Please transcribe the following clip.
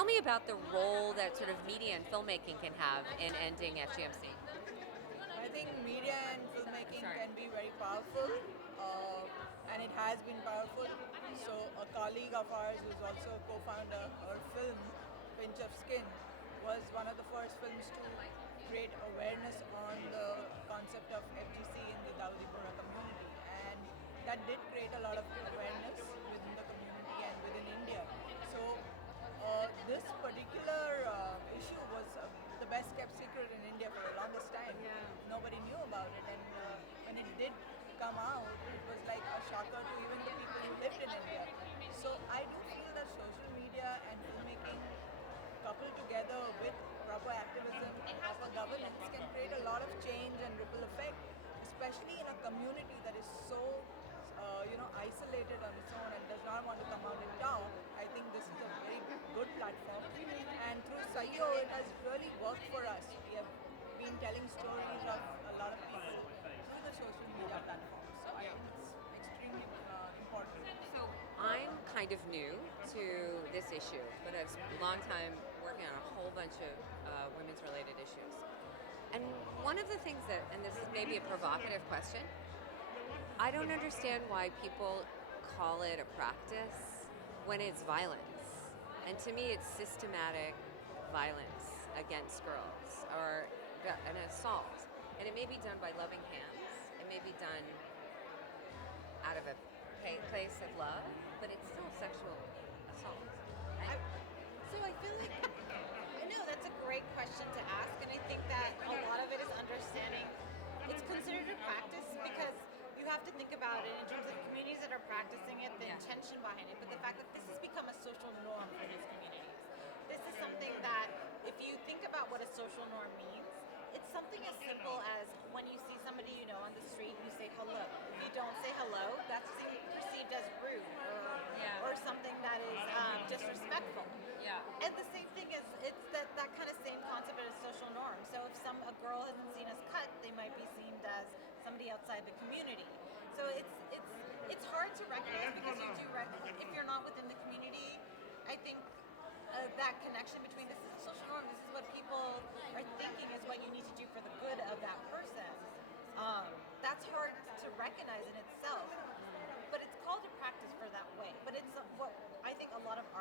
tell me about the role that sort of media and filmmaking can have in ending FGMC. I think media and filmmaking Sorry. can be very powerful, and it has been powerful. So, a colleague of ours who's also a co-founder, her film, Pinch of Skin, was one of the first films to create awareness on the concept of FGC in the Dawoodipura community. And that did create a lot of awareness within the community and within India. So, this particular issue was the best kept secret in India for the longest time. Yeah. Nobody knew about it, and when it did come out, it was like a shocker to even the people who lived in India. So I do feel that social media and filmmaking coupled together with proper activism and proper governance can create a lot of change and ripple effect, especially in a community that is so isolated on its own and does not want to come out and talk. I think this is a very good platform, and through Sayo, it has really worked for us. We have been telling stories of a lot of people through the social media platforms. So I think it's extremely important. So I'm kind of new to this issue, but I've spent a long time working on a whole bunch of women's related issues. And one of the things that, and this is maybe a provocative question, I don't understand why people call it a practice when it's violence. And to me, it's systematic violence against girls or an assault. And it may be done by loving hands. It may be done out of a place of love, but it's still sexual assault. And So I feel like, no, that's a great question to ask, and I think that a lot of it is understanding it's considered a practice because you have to think about it in terms of communities that are practicing it, the intention behind it, but the fact that this has become a social norm for these communities. This is something that, if you think about what a social norm means, it's something as simple as when you see somebody you know on the street, you say hello. If you don't say hello, that's perceived as rude or something that is disrespectful. yeah. And the same thing is, it's that kind of same concept as social norm. So if a girl isn't seen as cut, they might be seen as somebody outside the community. So it's hard to recognize because you do if you're not within the community, I think that connection between this is a social norm, this is what people are thinking is what you need to do for the good of that person. That's hard to recognize in itself, but it's called a practice for that way. But it's what I think a lot of our